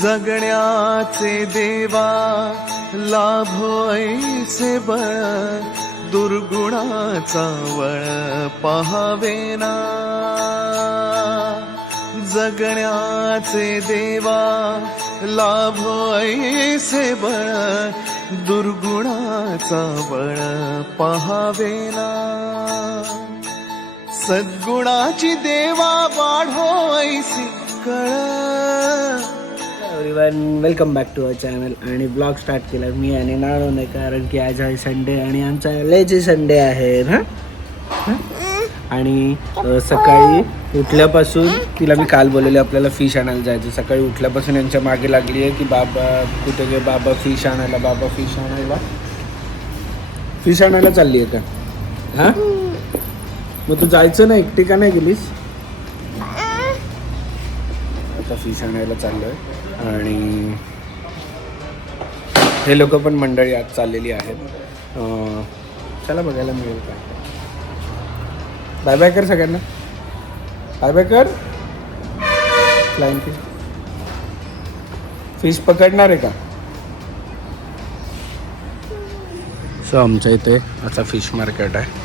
जगण्याचे देवा लाभो ऐसे बळ, दुर्गुणाचा वळ पहावेना. जगण्याचे देवा लाभो ऐसे बळ, दुर्गुणाचा बळ पहावेना. सद्गुणाची देवा वाढो ऐसी कळ. Everyone, welcome back to our channel. आणि ब्लॉग स्टार्ट केला मी आणि नाणो नाही, कारण की आज आहे संडे आणि आमचा लेझी संडे आहे ना. आणि सकाळी उठल्यापासून तिला मी काल बोललेले आपल्याला फिश आणायला जायचं. सकाळी उठल्यापासून यांच्या मागे लागली आहे की बाबा कुठे गे, बाबा फिश आणायला, बाबा फिश आणायला. फिश आणायला चालली आहे का? हां, मग तू जायचं ना, एकटी का नाही गेलीस? आता फिश आणायला चाललो आहे. आणि हे लोक पण मंडळी आज चाललेली आहेत. चला बघायला मिळेल का. बाय बाय कर सगळ्यांना, बाय बाय कर. फ्लाइंग फिश, फिश पकडणार आहे का? सो आमच्या इथे आता फिश मार्केट आहे.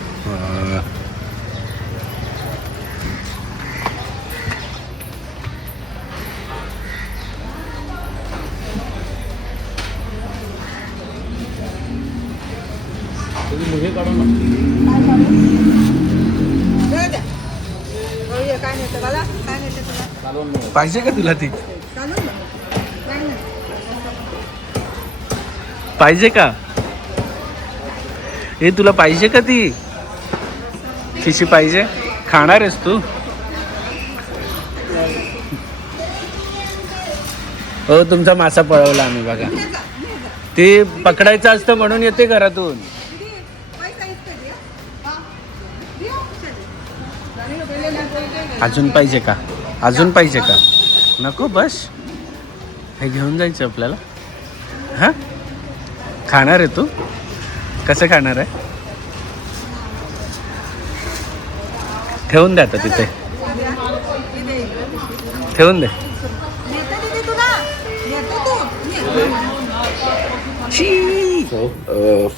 पाहिजे का तुला ती? पाहिजे का? हे तुला पाहिजे का ती फिशी? पाहिजे? खाणार आहेस तू? हो, तुमचा मासा पळवला आम्ही बघा. ते पकडायचं असतं म्हणून येते घरातून. अजून पाहिजे का? अजून पाहिजे का? नको, बस हे घेऊन जायचं आपल्याला. हां, खाणार आहे तू? कसं खाणार आहे? ठेवून द्या आता तिथे, ठेवून दे.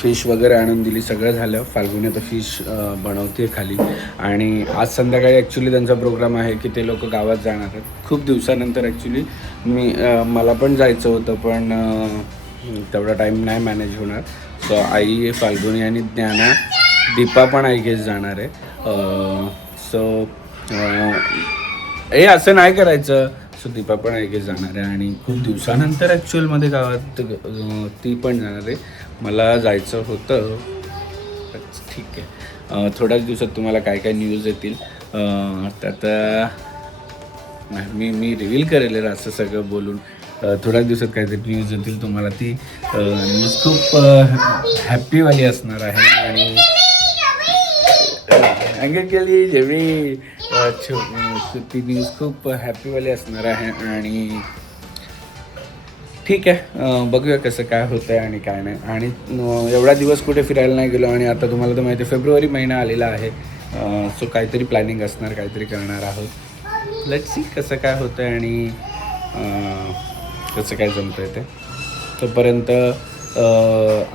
फिश वगैरे आणून दिली, सगळं झालं. फाल्गुनी आता फिश बनवते खाली. आणि आज संध्याकाळी ॲक्च्युली त्यांचा प्रोग्राम आहे की ते लोक गावात जाणार आहेत. खूप दिवसानंतर ॲक्च्युली मला पण जायचं होतं, पण तेवढा टाईम नाही मॅनेज होणार. सो आई, फाल्गुनी आणि ज्ञाना, दीपा पण आई गेस जाणार आहे. सो हे असं नाही करायचं. सो दीपा पण आई गेस जाणार आहे आणि खूप दिवसानंतर ॲक्च्युअलमध्ये गावात ती पण जाणार आहे. मला जायचं होतं, ठीक आहे. थोड्याच दिवसात तुम्हाला काय काय न्यूज येतील त्यात मी रिव्हील करेल असं सगळं बोलून. थोड्याच दिवसात काहीतरी न्यूज येतील तुम्हाला. ती न्यूज खूप हॅप्पीवाली असणार आहे. आणि अंगेली जेवढी ती न्यूज खूप हॅप्पीवाली असणार आहे. आणि ठीक आहे, बघूया कसं काय होतं आहे आणि काय नाही. आणि एवढा दिवस कुठे फिरायला नाही गेलो. आणि आता तुम्हाला तर माहिती आहे फेब्रुवारी महिना आलेला आहे. सो काहीतरी प्लॅनिंग असणार, काहीतरी करणार आहोत. लेट्स सी कसं काय होतं आहे आणि कसं काय जमतं आहे ते. तोपर्यंत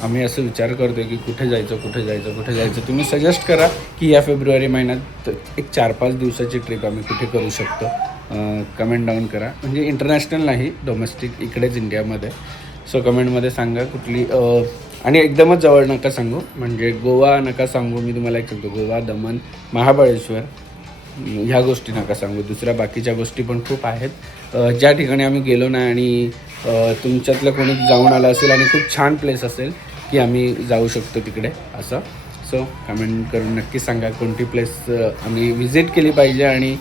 आम्ही असं विचार करतो आहे की कुठे जायचं. तुम्ही सजेस्ट करा की या फेब्रुवारी महिन्यात एक 4-5 दिवसाची ट्रिप आम्ही कुठे करू शकतो. कमेंट डाऊन करा. म्हणजे इंटरनॅशनल नाही, डोमेस्टिक, इकडेच इंडियामध्ये. सो कमेंटमध्ये सांगा कुठली. आणि एकदमच जवळ नका सांगू, म्हणजे गोवा नका सांगू. मी तुम्हाला एक सांगतो, गोवा, दमण, महाबळेश्वर ह्या गोष्टी नका सांगू. दुसऱ्या बाकीच्या गोष्टी पण खूप आहेत ज्या ठिकाणी आम्ही गेलो नाही आणि तुमच्यातलं कोणी जाऊन आलं असेल आणि खूप छान प्लेस असेल की आम्ही जाऊ शकतो तिकडे असं. सो कमेंट करून नक्की सांगा कोणती प्लेस आम्ही विजिट केली पाहिजे आणि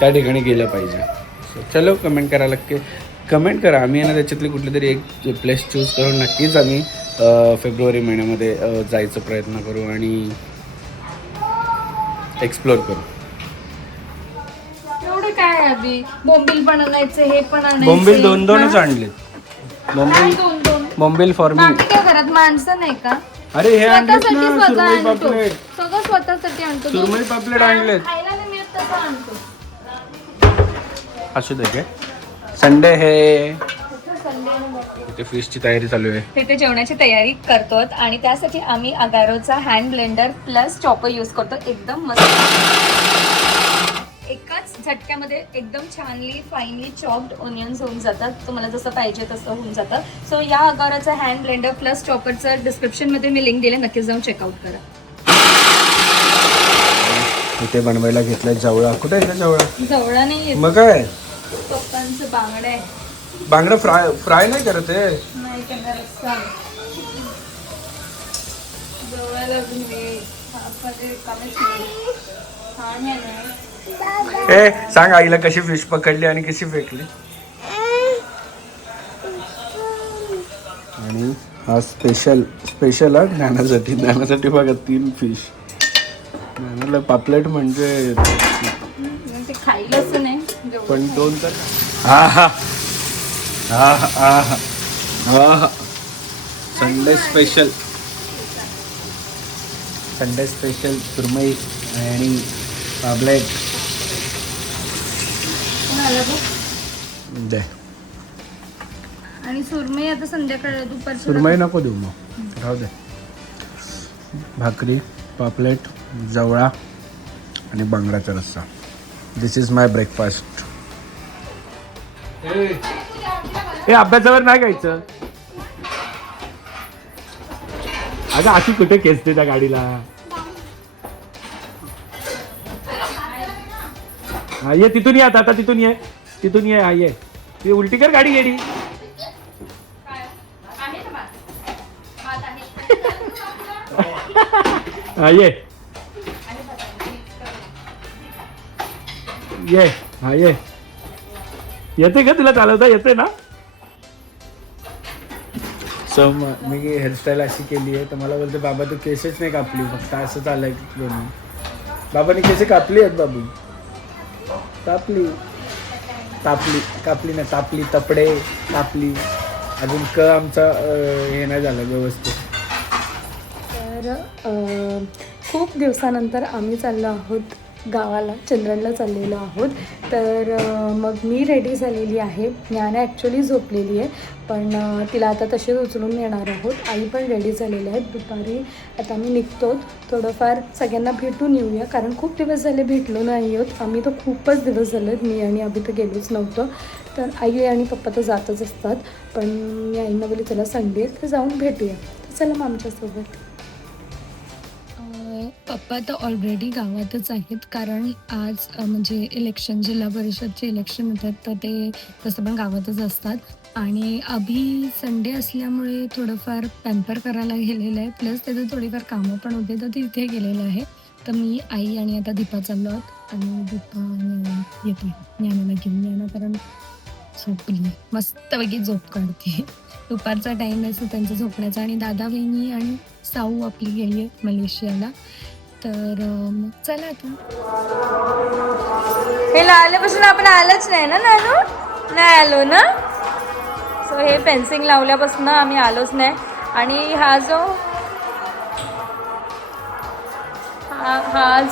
त्या ठिकाणी गेलं पाहिजे. सो चलो, कमेंट करा. आम्ही ना त्याच्यातली कुठली तरी एक प्लेस चूज करून नक्कीच आम्ही फेब्रुवारी महिन्यामध्ये जायचा प्रयत्न करू आणि एक्सप्लोर करू. एवढं काय आधी बोंबील पण आणायचं, हे पण आणायचं. बोंबील 2-2च आणले. बोंबील फॉर मी. काय घरात माणसं नाही का? अरे हे आणलेत ना, सुरमई पापलेट. सगळं स्वतःसाठी आणतो. सुरमई पापलेट आणलेत. खायला नाही मिळत तसं आणतो. असू दे काय. संडे है, इथे फिशची तयारी चालू आहे. तिथे जेवणाची तयारी करतो आणि त्यासाठी आम्ही अगारोचा hand blender plus chopper use करतो. एकदम मस्त एकाच झटक्यामध्ये एकदम छानली फाईनली चॉप्ड ओनियन्स होऊन जातात. तुम्हाला जसं पाहिजे तसं होऊन जातं. सो या अगारोचा हँड ब्लेंडर प्लस चॉपरचं डिस्क्रिप्शनमध्ये मी लिंक दिले, नक्कीच जाऊन चेकआउट करा. इथे बनवायला घेतलाय जवळा. कुठे आहे जवळा? जवळा नाही मग काय पप्पांचं बांगडा आहे. बांगडा फ्राय नाही करत आहे. नाही करणार रस्सा. जवळा लागून ए सांग आईला कशी फिश पकडली आणि कशी फेकली. आणि हा स्पेशल हा ज्ञानासाठी बघा 3 फिश. ज्ञानाला पापलेट म्हणजे ते खाईल असं नाही पण 2 तर हा हा हा हा हा. संडे स्पेशल सुरमई आणि पापलेट दे. आणि सुरमई आता संध्याकाळी दुपारची सुरमई नको देऊ मग, राहू दे. भाकरी, पापलेट, जवळा आणि बांगडाचा रस्सा. दिस इज माय ब्रेकफास्ट. हे अभ्यासावर नाही घ्यायचं. अगं अशी कुठे खेचते त्या गाडीला. हा ये तिथून ये आता तिथून ये हा ये. ती उलटी कर गाडी गेली. हा ये हा ये. येते का तुला चालवता येते ना. सो मी हेअरस्टाईल अशी केली आहे तर मला बोलते बाबा तू केसच नाही कापली, फक्त असं चाललंय. बाबाने केस कापली आहेत बाबू. कापली ना तपडे कापली. अजून आमचा हे नाही झालं व्यवस्थित. तर खूप दिवसानंतर आम्ही चाललो आहोत गावाला, चंद्रनला चाललेलो आहोत. तर मग मी रेडी झालेली आहे. ज्ञाना ॲक्च्युली झोपलेली आहे, पण तिला आता तसेच उचलून येणार आहोत. आई पण रेडी झालेली आहेत. दुपारी आता आम्ही निघतो, थोडंफार सगळ्यांना भेटून येऊया, कारण खूप दिवस झाले भेटलो नाही आहोत आम्ही. तर खूपच दिवस झाले, मी आणि अभि तर गेलोच नव्हतं. तर आई आणि पप्पा तर जातच असतात, पण मी आईंना बोलली चला संडे तर जाऊन भेटूया. तर चला मग आमच्यासोबत. पप्पा तर ऑलरेडी गावातच आहेत, कारण आज म्हणजे इलेक्शन, जिल्हा परिषदचे इलेक्शन होतात, तर ते तसं पण गावातच असतात. आणि अभि संडे असल्यामुळे थोडंफार पॅम्पर करायला गेलेलं आहे, प्लस त्याचं थोडीफार कामं पण होते, तर तिथे गेलेलं आहे. तर मी, आई आणि आता दीपा चाललो आहोत. आणि दीपा येते ज्ञानाला घेऊन. ज्ञाना कारण झोपली, मस्तपैकी झोप काढते. दुपारचा टाईम असतो त्यांचा झोपण्याचा. आणि दादा, वहिनी आणि साऊ आपली गेली आहे मलेशियाला. तर मग चला आता. हे लावल्यापासून आपण आलोच नाही ना नानू, नाही आलो ना. सो हे फेन्सिंग लावल्यापासून आम्ही आलोच नाही. आणि हा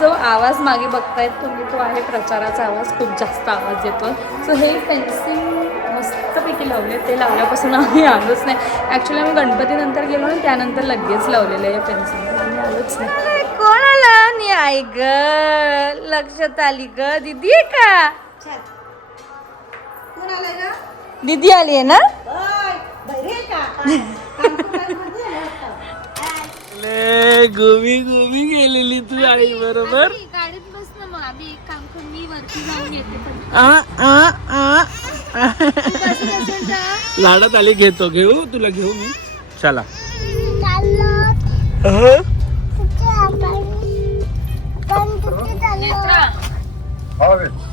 जो आवाज मागे बघतायत तुम्ही, तो आहे प्रचाराचा आवाज. खूप जास्त आवाज येतो. सो हे फेन्सिंग मस्तपैकी लावले, ते लावल्यापासून आम्ही आलोच नाही. ॲक्च्युली आम्ही गणपतीनंतर गेलो आणि त्यानंतर लगेच लावलेलं आहे फेन्सिंग, आम्ही आलोच नाही. कोण आला? नाही आई ग, लक्षात आली ग. दीदी आहे का? दीदी आली आहे ना. गोबी गेलेली तू आई बरोबर. गाडीत बस ना मग. आम्ही एक काम करून मी वरती जाऊन येते. लाडात आली, घेऊ तुला घेऊ मी. चला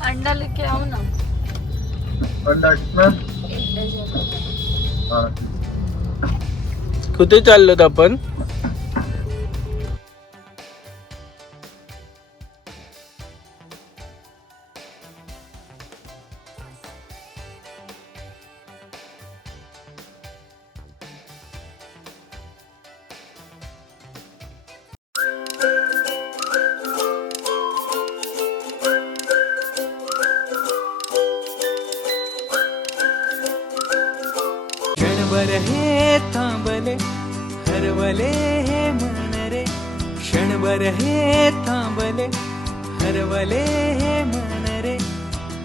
अंडा लेके आओ ना. कुठे चाललो आपण? क्षणभर हे थांबले हरवले हे मन रे, क्षणभर हे थांबले हरवले हे मन रे.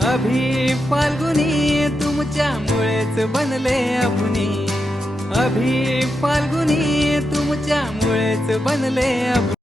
अभि फाल्गुनी तुमच्यामुळेच बनले अभुनी, अभि फाल्गुनी तुमच्यामुळेच बनले अभुनी.